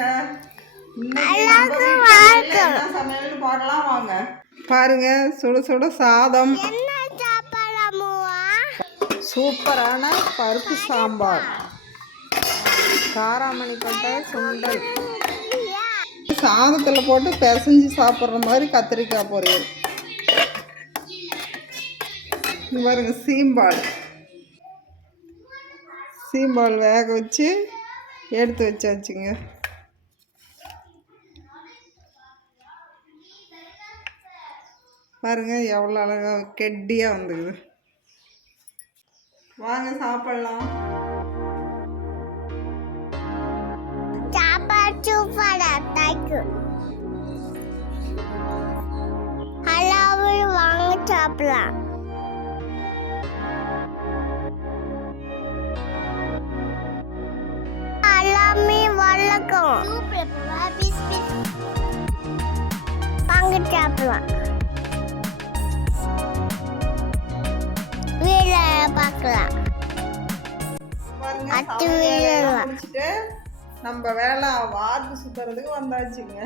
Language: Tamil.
பாருங்க. என்ன சமையல்னு பார்க்கலாம் வாங்க. பாருங்க சுட சுட சாதம், சூப்பரான பருப்பு சாம்பார், காராமணி பட்டை சுண்டல், சாதத்தில் போட்டு பிசைஞ்சு சாப்பிட்ற மாதிரி கத்திரிக்காய் பொரியல். பாருங்க சீம்பால் வேக வச்சு எடுத்து வச்சாச்சுங்க. பாருங்க எவ்வளோ அழகாக கெட்டியாக வந்துக்குது. வாங்க சாப்பிடலாம். சாப்பிடலாம். எல்லாமே வழக்கம். வாங்க சாப்பிடலாம். வீடியோ பார்க்கலாம். நம்ம வேலை வார்டு சுத்துறதுக்கு வந்தாச்சுங்க.